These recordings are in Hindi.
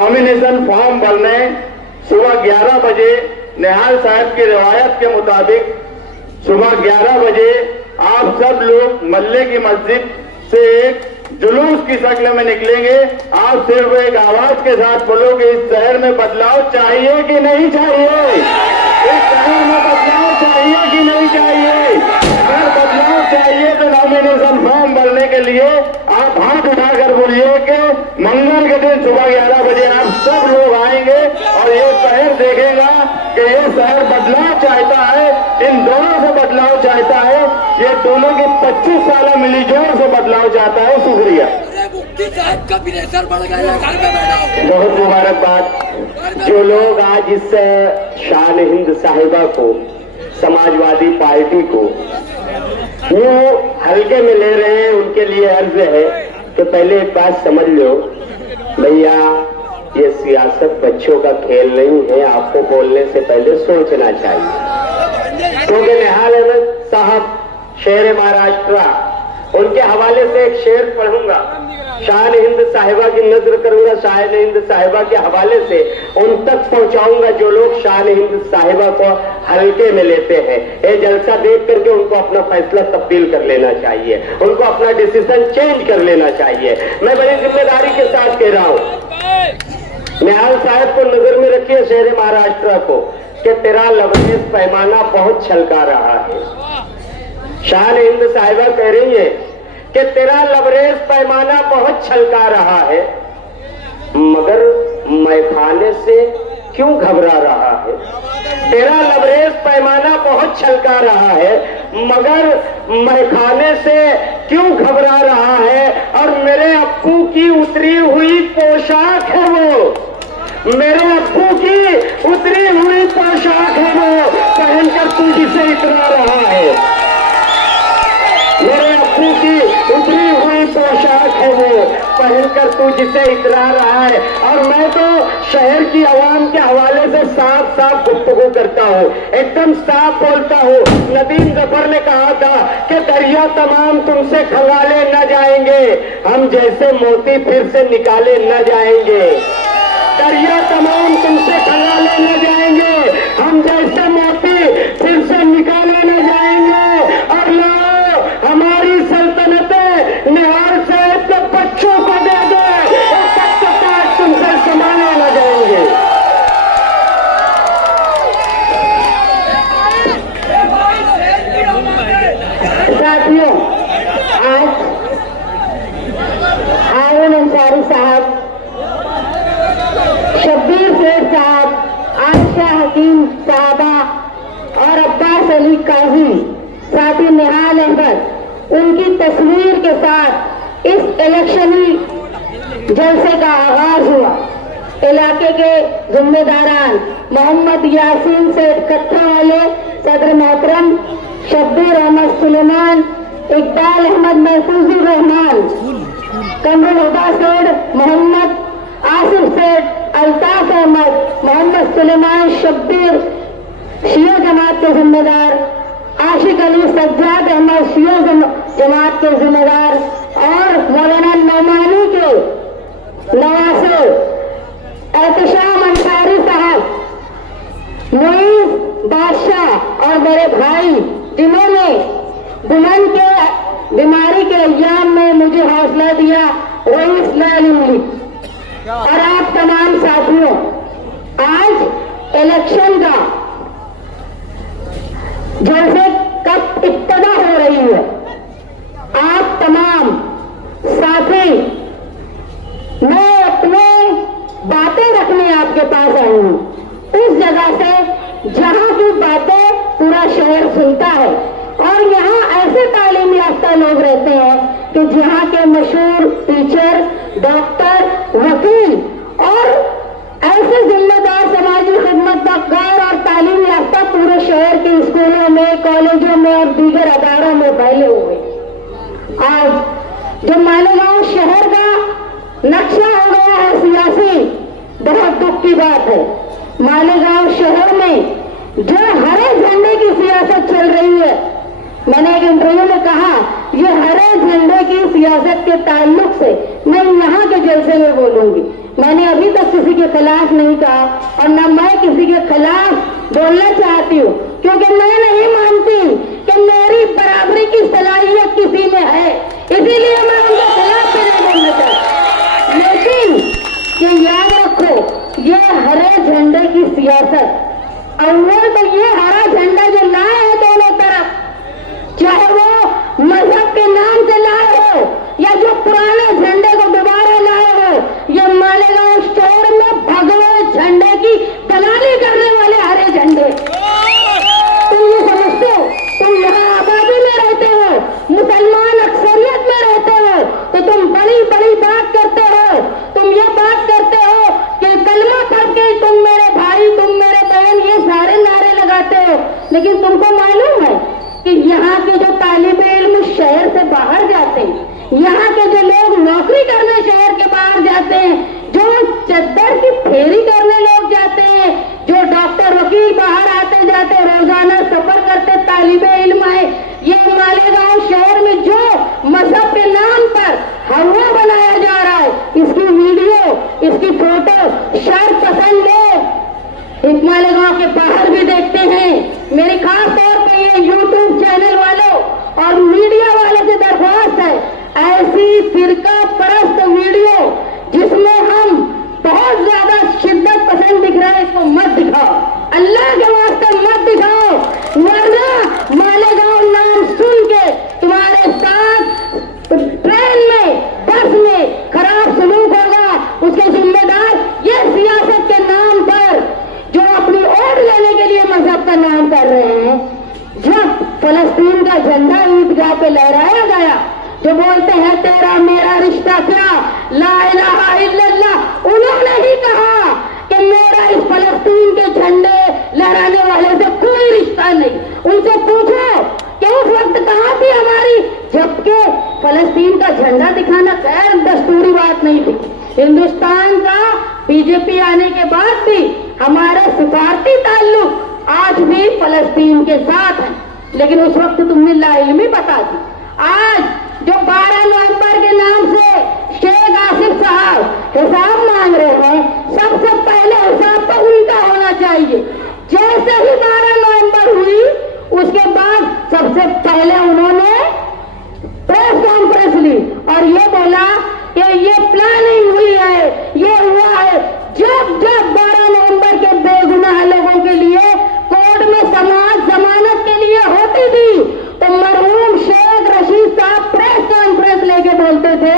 नॉमिनेशन फॉर्म भरने सुबह 11 बजे निहाल साहब की रिवायत के मुताबिक सुबह 11 बजे आप सब लोग मल्ले की मस्जिद से एक जुलूस की शक्ल में निकलेंगे। आप सिर्फ एक आवाज के साथ बोलोगे इस शहर में बदलाव चाहिए कि नहीं चाहिए, इस शहर में बदलाव चाहिए कि नहीं चाहिए। अगर बदलाव चाहिए तो नॉमिनेशन फॉर्म भरने के लिए आप हाथ उठाकर बोलिए कि मंगल के दिन सुबह 11 बजे आप सब लोग आएंगे और ये शहर देखेगा कि ये शहर बदलाव चाहता है, इन दोनों से बदलाव चाहता है, ये दोनों की 25 साल मिलीजुल से बदलाव चाहता है। शुक्रिया। बहुत मुबारकबाद। जो लोग आज इस शान हिंद साहिबा को, समाजवादी पार्टी को वो हल्के में ले रहे हैं, उनके लिए अर्ज है कि पहले एक बात समझ लो भैया, ये सियासत बच्चों का खेल नहीं है। आपको बोलने से पहले सोचना चाहिए। क्योंकि निहाल अहमद साहब शेर महाराष्ट्र, उनके हवाले से एक शेर पढ़ूंगा, शान हिंद साहिबा की नजर करूंगा, शान हिंद साहिबा के हवाले से उन तक पहुंचाऊंगा जो लोग शान हिंद साहिबा को हल्के में लेते हैं। ये जलसा देख करके उनको अपना फैसला तब्दील कर लेना चाहिए, उनको अपना डिसीजन चेंज कर लेना चाहिए। मैं बड़ी जिम्मेदारी के साथ कह रहा हूं, निहाल साहब को नजर में रखिए, शेर महाराष्ट्र को, कि तेरा लबरेज पैमाना बहुत छलका रहा है। शान हिंद साहिबा कह रही है कि तेरा लबरेज पैमाना बहुत छलका रहा है, मगर मैखाने से क्यों घबरा रहा है। तेरा लबरेज पैमाना बहुत छलका रहा है, मगर मैखाने से क्यों घबरा रहा है। और मेरे अप्पू की उतरी हुई पोशाक है वो, मेरे अप्पू की उतरी हुई पोशाक है वो, पहनकर तू जिसे इतरा रहा है। मेरे अप्पू की उतरी हुई पोशाक है वो, पहनकर तू जिसे इतरा रहा है। और मैं तो शहर की आवाम के हवाले से साफ साफ गुफ्तगू करता हूँ, एकदम साफ बोलता हूँ। नदीम जफर ने कहा था कि दरिया तमाम तुमसे खंगाले न जाएंगे, हम जैसे मोती फिर से निकाले न जाएंगे। दरिया तमाम तुमसे खंगाले न जाएंगे, हम जैसे मोती फिर से निकाले न जाएंगे। और लो हमारी सल्तनतें निहाल साहब के बच्चों को दे दो, और बच्चों का तुमसे संभाले न जाएंगे। साथियों, आज आयन अंसारी साहब, शब्बीर शेख साहब, आयशा हकीम साहबा और अब्बास अली काजी, साथ ही निहाल अहमद, उनकी तस्वीर के साथ इस इलेक्शनी जलसे का आगाज हुआ। इलाके के जिम्मेदारान मोहम्मद यासीन से कत्था वाले, सदर मोहतरम शब्बीर अहमद सुलेमान, इकबाल अहमद महफूजुर रहमान, कमरुल हुदा सेठ, मोहम्मद आसिफ सेठ, अल्ताफ अहमद, मोहम्मद सुलेमान शब्बीर शिया जमात के जिम्मेदार, आशिक अली सज्जाद अहमद शिया जमात के जिम्मेदार, और मौलाना नौमानी के नवासे एहतशाम अंसारी साहब, मुईज बादशाह और मेरे भाई, जिन्होंने दुल्हन के बीमारी के अय्याम में मुझे हौसला दिया, रईस लाल इमली और आप तमाम साथियों, आज इलेक्शन का जैसे कब इब्तिदा हो रही है, आप तमाम साथी, मैं अपने बातें रखने आपके पास आई हूँ, उस जगह से जहाँ की बातें पूरा शहर सुनता है। और यहाँ ऐसे तालीम याफ्ता लोग रहते हैं कि जहाँ के मशहूर टीचर, डॉक्टर, वकील और ऐसे जिम्मेदार समाजी खिदमतगार और तालीम याफ्ता पूरे शहर के स्कूलों में, कॉलेजों में और दीगर अदारों में फैले हुए। आज जो मालेगांव शहर का नक्शा हो गया है सियासी, बहुत दुख की बात है। मालेगांव शहर में जो हरे झंडे की सियासत चल रही है, मैंने एक इंटरव्यू में कहा, ये हरे झंडे की सियासत के ताल्लुक से मैं यहाँ के जलसे में बोलूंगी। मैंने अभी तक किसी के खिलाफ नहीं कहा और न मैं किसी के खिलाफ बोलना चाहती हूँ, क्योंकि मैं नहीं मानती कि मेरी बराबरी की सलाहियत किसी में है, इसीलिए मैं उनके खिलाफ भी नहीं बोलना चाहती। लेकिन ये याद रखो, ये हरे झंडे की सियासत, अव्वल तो ये हरा झंडा जो लाए हैं दोनों तरफ, चाहे वो मजहब के नाम से लाए हो या जो पुराने झंडे को दोबारा लाए हो, ये मालेगांव शहर में भगवे झंडे की दलाली करने वाले हरे झंडे। तुम ये समझते हो, तुम यहाँ आबादी में रहते हो, मुसलमान अक्सरियत में रहते हो, तो तुम बड़ी बड़ी बात करते हो, तुम ये बात करते हो कि कलमा पढ़ के तुम मेरे भाई, तुम मेरे बहन, ये सारे नारे लगाते हो। लेकिन तुमको मालूम है कि यहाँ के जो तालिब इल्म शहर से बाहर जाते हैं, यहाँ के जो लोग नौकरी करने शहर के बाहर जाते हैं, जो चद्दर की फेरी करने लोग जाते हैं, जो डॉक्टर वकील बाहर आते जाते रोजाना सफर करते तालिब इल्म है, ये मालेगांव शहर में जो मजहब के नाम पर हवा बनाया जा रहा है, इसकी वीडियो, इसकी फोटो शहर पसंद लोग मालेगांव के बाहर भी देखते हैं। मेरी खास तौर पे ये यूट्यूब चैनल वालों और मीडिया वालों से दरख्वास्त है, ऐसी फिरका परस्त वीडियो जिसमें हम बहुत ज्यादा शिद्दत पसंद दिख रहा है, इसको मत दिखाओ, अल्लाह के वास्ते मत दिखाओ, वरना मालेगांव नाम सुन के तुम्हारे साथ ट्रेन में, बस में खराब सलूक होगा। उसके जिम्मेदार ये सियासत के नाम पर जो अपनी ओर लेने के लिए मजहब का नाम कर रहे हैं। जब फलस्तीन का झंडा ईदगाह पे लहराया गया, जो बोलते हैं तेरा मेरा रिश्ता क्या, ला इलाहा इल्लल्लाह, उन्होंने ही कहा कि मेरा इस फलस्तीन के झंडे लहराने वाले से कोई रिश्ता नहीं। उनसे पूछो कि उस वक्त कहाँ थी हमारी, जबकि फलस्तीन का झंडा दिखाना खैर दस्तूरी बात नहीं थी। हिंदुस्तान का बीजेपी आने के बाद भी हमारे सिफारती ताल्लुक आज भी फलस्तीन के साथ है, लेकिन उस वक्त तुमने लाइल्मी बता दी। आज जो 12 नवंबर के नाम से शेख आसिफ साहब हिसाब मांग रहे हैं, सबसे पहले हिसाब तो उनका होना चाहिए। जैसे ही 12 नवंबर हुई, उसके बाद सबसे पहले उन्होंने प्रेस कॉन्फ्रेंस ली और ये बोला कि ये प्लानिंग हुई है, ये हुआ है। जब 12 नवंबर के बेगुनाह लोगों के लिए कोर्ट में समाज जमानत के लिए होती थी, तो मरहूम शेख रशीद साहब प्रेस कॉन्फ्रेंस लेके बोलते थे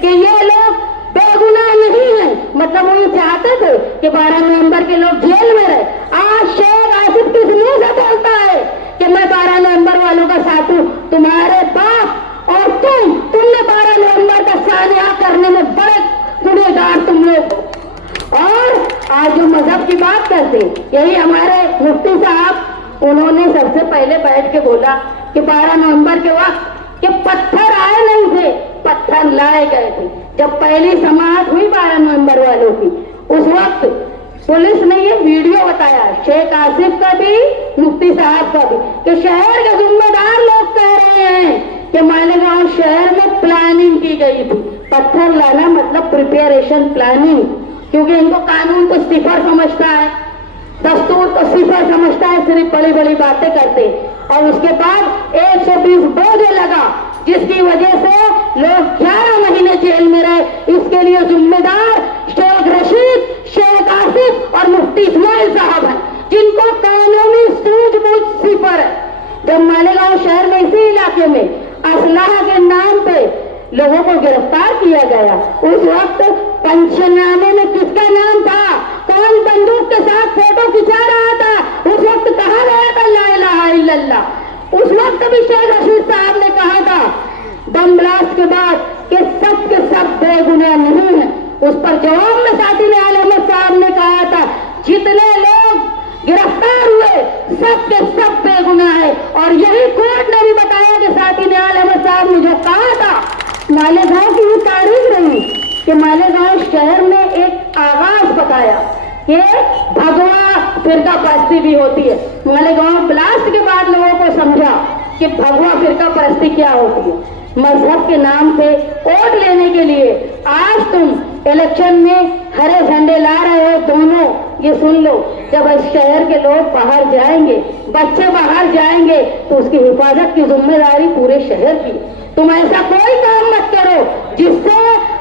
कि ये लोग बेगुनाह नहीं है, मतलब वो ये चाहते थे कि 12 नवंबर के लोग जेल में रहे। आज शेख आसिफ किस मुंह से बोलता है कि मैं 12 नवंबर वालों का साथ हूं? तुम्हारे बाप और तुमने 12 नवंबर का सानिया करने में बड़े गुनहगार तुम लोग हो। और आज जो मजहब की बात करते, यही हमारे मुफ्ती साहब, उन्होंने सबसे पहले बैठ के बोला कि 12 नवंबर के वक्त कि पत्थर आए नहीं थे, पत्थर लाए गए थे। जब पहली समाअत हुई 12 नवंबर वालों की, उस वक्त पुलिस ने ये वीडियो बताया, शेख आसिफ का भी, मुफ्ती साहब का भी, कि शहर के जिम्मेदार लोग कह रहे हैं कि मालेगांव शहर में प्लानिंग की गई थी। पत्थर लाना मतलब प्रिपरेशन प्लानिंग, क्योंकि इनको कानून तो सिफर समझता है, दस्तूर तो सिफर समझता है, सिर्फ बड़ी बड़ी बातें करते। और उसके बाद 120 बोझ लगा, जिसकी वजह से लोग 11 महीने जेल में रहे। इसके लिए जिम्मेदार शेख रशीद, शेख आसिफ और मुफ्ती इस्माइल साहब हैं, जिनको कानूनी सूझबूझ सिफर है। जब मालेगांव शहर में इसी इलाके में असलाह के नाम पे लोगों को गिरफ्तार किया गया, उस वक्त पंचनामे में किसका नाम था, कौन बंदूक के साथ फोटो खिंचा रहा था, उस वक्त कहा गया था ला इलाहा इल्लल्लाह। उस वक्त भी शेख रशीद साहब ने कहा था बम ब्लास्ट के बाद कि सब के सब बेगुनाह नहीं है। उस पर जवाब में साथी ने अहमद साहब ने कहा था जितने लोग गिरफ्तार हुए सब के सब बेगुनाह है। और यही कोर्ट ने भी बताया कि साथी ने अहमद साहब ने जो कहा था, मालेगांव की भी तारीख रही कि मालेगांव शहर में एक आगाज बताया कि भगवा फिरका परस्ती भी होती है। मालेगांव ब्लास्ट के बाद लोगों को समझा कि भगवा फिरका परस्ती क्या होती है। मजहब के नाम पे वोट लेने के लिए आज तुम इलेक्शन में हरे झंडे ला रहे हो दोनों, ये सुन लो। जब इस शहर के लोग बाहर जाएंगे, बच्चे बाहर जाएंगे, तो उसकी हिफाजत की जिम्मेदारी पूरे शहर की। तुम ऐसा कोई काम मत करो जिससे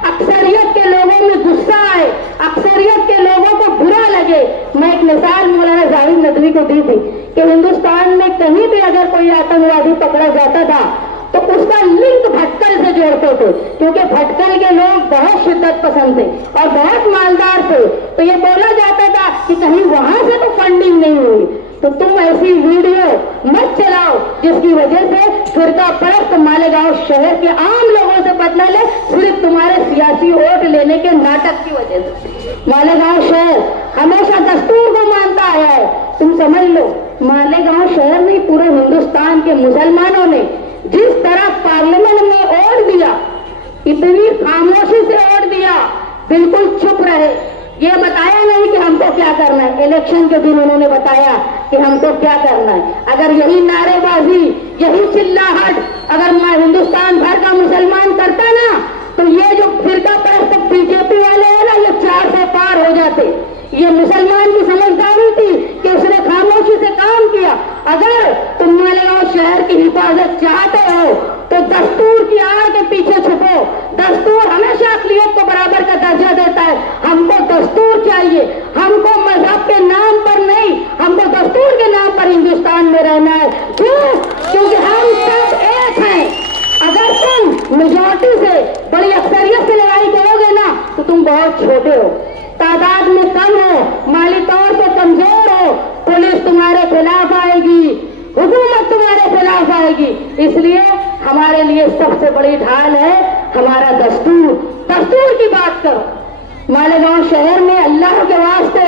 अक्सरियत के लोगों में गुस्सा आए, अक्सरियत के लोगों को बुरा लगे। मैं एक मिसाल मौलाना जाहिद नदवी को दी थी कि हिंदुस्तान में कहीं भी अगर कोई आतंकवादी पकड़ा जाता था तो उसका लिंक भटकल से जोड़ते थे, क्योंकि भटकल के लोग बहुत शिद्दत पसंद थे और बहुत मालदार थे। तो ये बोला जाता था कि कहीं वहां से तो फंडिंग नहीं हुई। तो तुम ऐसी वीडियो मत चलाओ जिसकी वजह से फिरका परस्त मालेगांव शहर के आम लोगों से बदला ले, सिर्फ तुम्हारे सियासी वोट लेने के नाटक की वजह से। मालेगांव शहर हमेशा दस्तूर को मानता आया है। तुम समझ लो, मालेगांव शहर नहीं, पूरे हिंदुस्तान के मुसलमानों ने जिस तरह पार्लियामेंट में वोट दिया, इतनी खामोशी से वोट दिया, बिल्कुल चुप रहे। ये बताया नहीं कि हमको क्या करना है। इलेक्शन के दिन उन्होंने बताया कि हमको क्या करना है। अगर यही नारेबाजी, यही चिल्लाहट अगर मैं हिंदुस्तान भर का मुसलमान करता ना, तो ये जो फिरका परस्त बीजेपी वाले हैं ना, ये 4 से पार हो जाते। ये मुसलमान की समझदारी थी कि उसने खामोशी से काम किया। अगर तुम मालेगांव शहर की हिफाजत चाहते हो तो दस्तूर की आड़ के पीछे छुपो। दस्तूर हमेशा अक़लियत को बराबर का दर्जा देता है। हमको दस्तूर चाहिए, हमको मजहब के नाम पर नहीं, हमको दस्तूर के नाम पर हिंदुस्तान में रहना है। क्यों? क्योंकि हम सब एक हैं। अगर तुम मेजॉरिटी से, बड़ी अक्सरियत से लड़ाई करोगे ना, तो तुम बहुत छोटे हो, तादाद में कम हो, माली तौर पर कमजोर हो। पुलिस तुम्हारे खिलाफ आएगी, हुकूमत तुम्हारे खिलाफ आएगी। इसलिए हमारे लिए सबसे बड़ी ढाल है हमारा दस्तूर। दस्तूर की बात करो। मालेगांव शहर में अल्लाह के वास्ते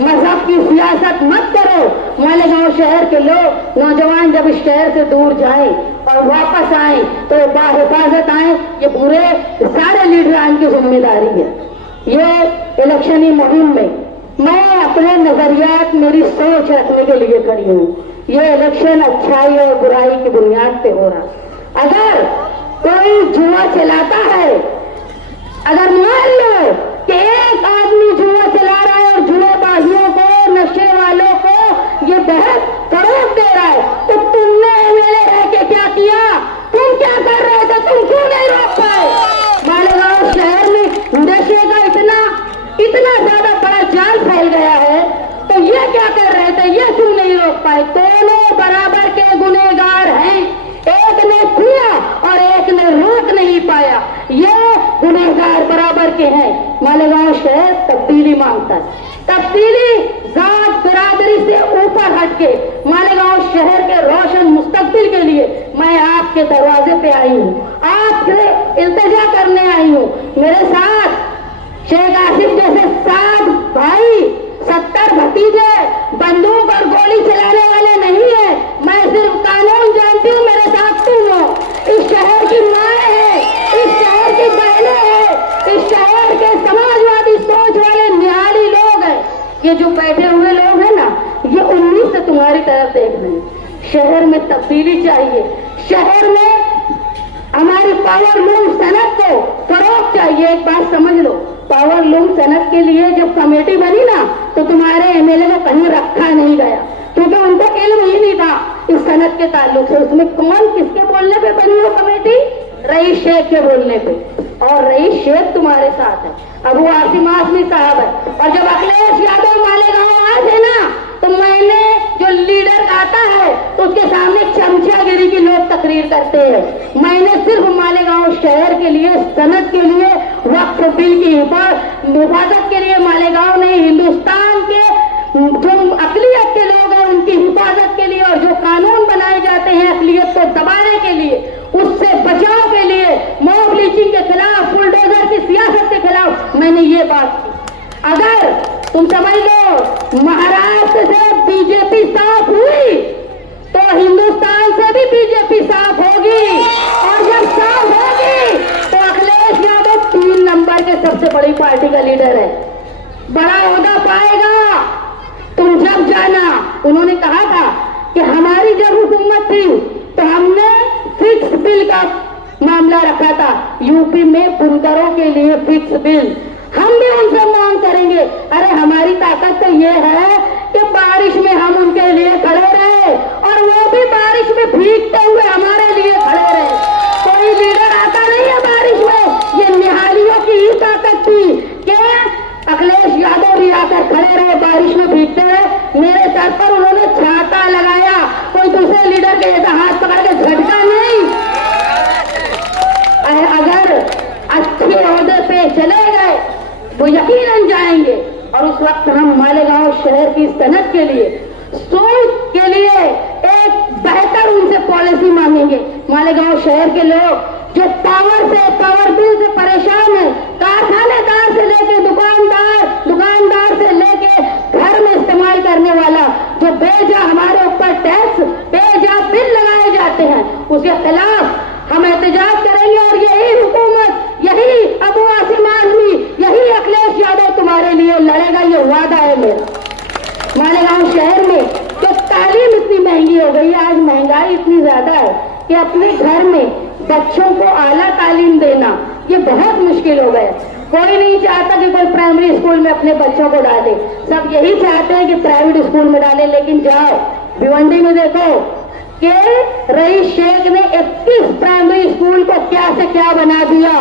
मजहब की सियासत मत करो। मालेगांव शहर के लोग, नौजवान जब इस शहर से दूर जाएं और वापस आए तो बाहिफाजत आए, ये पूरे सारे लीडरान की जिम्मेदारी है। ये इलेक्शनी मुहिम में मैं अपने नजरियात, मेरी सोच रखने के लिए खड़ी हूँ। ये इलेक्शन अच्छाई और बुराई की बुनियाद पे हो रहा। अगर कोई जुआ चलाता है, अगर मान लो कि एक आदमी जुआ चला रहा है और जुएबाजियों को, नशे वालों को ये बहुत फरोग दे रहा है, तो तुमने एमएलए रह के क्या किया? तुम क्या कर रहे थे? तुम क्यों नहीं रोक पाए? मालेगांव शहर में नशे का इतना ज्यादा बड़ा जाल फैल गया है, तो ये क्या कर रहे थे? ये क्यों नहीं रोक पाए? दोनों बराबर के गुनहगार हैं। एक ने किया और एक ने रोक नहीं पाया। ये गुनहगार बराबर के हैं। मालेगांव शहर तब्दीली मांगता है। तब्दीली जात बिरादरी से ऊपर हटके मालेगांव शहर के रोशन मुस्तकबिल के लिए मैं आपके दरवाजे पे आई हूँ, आपसे इल्तिजा करने आई हूँ। मेरे साथ शेख आसिफ जैसे 7 भाई, 70 भतीजे बंदूक और गोली चलाने वाले नहीं है। मैं सिर्फ कानून जानती हूँ। मेरे साथ तुम हो। इस शहर की माँ है, इस शहर की बहनें हैं, इस शहर के समाजवादी सोच वाले निहारी लोग हैं। ये जो बैठे हुए लोग हैं ना, ये उम्मीद से तुम्हारी तरफ देख रहे हैं। शहर में तब्दीली चाहिए। शहर में हमारी पावर लूम सनत को फरोग चाहिए। एक बात समझ लो, पावर लूम सनत के लिए जब कमेटी बनी ना, तो तुम्हारे एमएलए को कहीं रखा नहीं गया, क्योंकि उनको इल्म ही नहीं था इस सनत के ताल्लुक से। उसमें कौन किसके बोलने पे बनी वो कमेटी? रईस शेख के बोलने पे। और रईस शेख तुम्हारे साथ है, अबू आसिम आजमी साहब है। और जब अखिलेश यादव मालेगांव आए थे ना, तो मैंने जो लीडर आता है तो उसके सामने चमचागिरी की लोग तकरीर करते हैं। मैंने सिर्फ मालेगांव शहर के लिए, सनत के लिए, वक्फ बिल की हिफाजत के लिए, मालेगांव नहीं हिंदुस्तान के जो अक़लियत के लोग हैं उनकी हिफाजत के लिए, और जो कानून बनाए जाते हैं अक़लियत को दबाने के लिए, उससे बचाव के लिए, मॉब लिंचिंग के खिलाफ, बुलडोजर की सियासत के खिलाफ मैंने ये बात की। अगर तुम समझ लो महाराष्ट्र से बीजेपी साफ हुई तो हिंदुस्तान से भी बीजेपी साफ होगी, और जब साफ होगी तो अखिलेश यादव 3 नंबर के सबसे बड़ी पार्टी का लीडर है, बड़ा ओहदा पाएगा। तुम जब जाना, उन्होंने कहा था कि हमारी जब हुकूमत थी तो हमने फिक्स बिल का मामला रखा था। यूपी में बुनकरों के लिए फिक्स बिल, हम भी उनसे मांग करेंगे। अरे हमारी ताकत तो ये है कि बारिश में हम उनके लिए खड़े रहे और वो भी बारिश में भीगते हुए हमारे लिए खड़े रहे। कोई लीडर आता नहीं है बारिश में, ये निहालियों की ही ताकत थी कि अखिलेश यादव भी आकर खड़े रहे, बारिश में भीगते रहे। मेरे सर पर उन्होंने छाता लगाया, कोई दूसरे लीडर के जैसा हाथ पकड़ के झटका नहीं। अगर अच्छे ओहदे पे चले गए वो यकीनन जाएंगे और उस वक्त हम मालेगांव शहर की सनत के लिए, सोच के लिए एक बेहतर उनसे पॉलिसी मांगेंगे। मालेगांव शहर के लोग जो पावर बिल से परेशान है, कारखानेदार से लेके दुकानदार से लेके घर में इस्तेमाल करने वाला जो बेजा हमारे ऊपर टैक्स, बेजा बिल लगाए जाते हैं, उसके खिलाफ हम एहतजाज करेंगे। और यही हुकूमत, यही अबू आसिम आजमी, यही अखिलेश यादव तुम्हारे लिए लड़ेगा, ये वादा है मेरा। मालेगांव शहर में जो तालीम इतनी महंगी हो गई है, आज महंगाई इतनी ज्यादा है कि अपने घर में बच्चों को आला तालीम देना ये बहुत मुश्किल हो गया। कोई नहीं चाहता कि कोई प्राइमरी स्कूल में अपने बच्चों को डाले, सब यही चाहते हैं कि प्राइवेट स्कूल में डाले। लेकिन जाओ भिवंडी में देखो कि रईस शेख ने 21 प्राइमरी स्कूल को क्या से क्या बना दिया।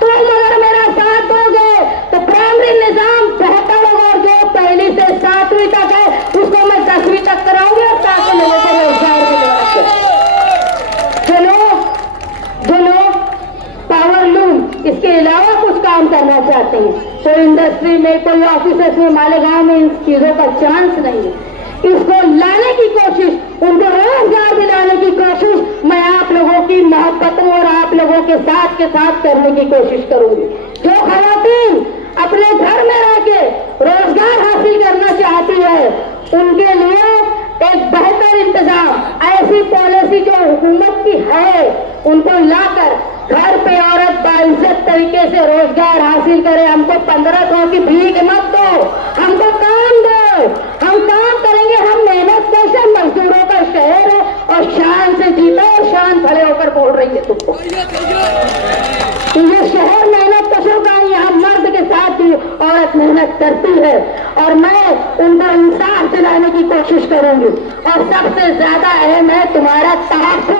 तुम अगर मेरा साथ दोगे तो प्राइमरी निजाम बेहतर होगा और जो पहली से 7वीं तक है उसको मैं 10वीं तक कराऊंगी और ताकि लोगों को रोजगार मिलेगा। जो लोग पावर लूम इसके अलावा कुछ काम करना चाहते हैं, कोई इंडस्ट्री में, कोई ऑफिस में, मालेगांव में इन चीजों का चांस नहीं है। इसको लाने की कोशिश, उनको रोजगार दिलाने की कोशिश मैं आप लोगों की मोहब्बतों और आप लोगों के साथ करने की कोशिश करूंगी। जो खवातीन अपने घर में रह के रोजगार हासिल करना चाहती है उनके लिए एक बेहतर इंतजाम, ऐसी पॉलिसी जो हुकूमत की है उनको लाकर घर पे औरत बाइज्जत तरीके से रोजगार हासिल करे। हमको 1500 की भीख मत दो, हमको काम दो, हम काम करेंगे। हम मेहनत कैसे, मजदूरों का शहर है और शान से जीता और शान खड़े होकर बोल रही है तुमको। तो ये शहर मेहनत कशों का, यहाँ मर्द के साथ भी औरत मेहनत करती है और मैं उनको इंसाफ दिलाने की कोशिश करूंगी। और सबसे ज्यादा अहम है तुम्हारा तहफ़्फ़ुज़।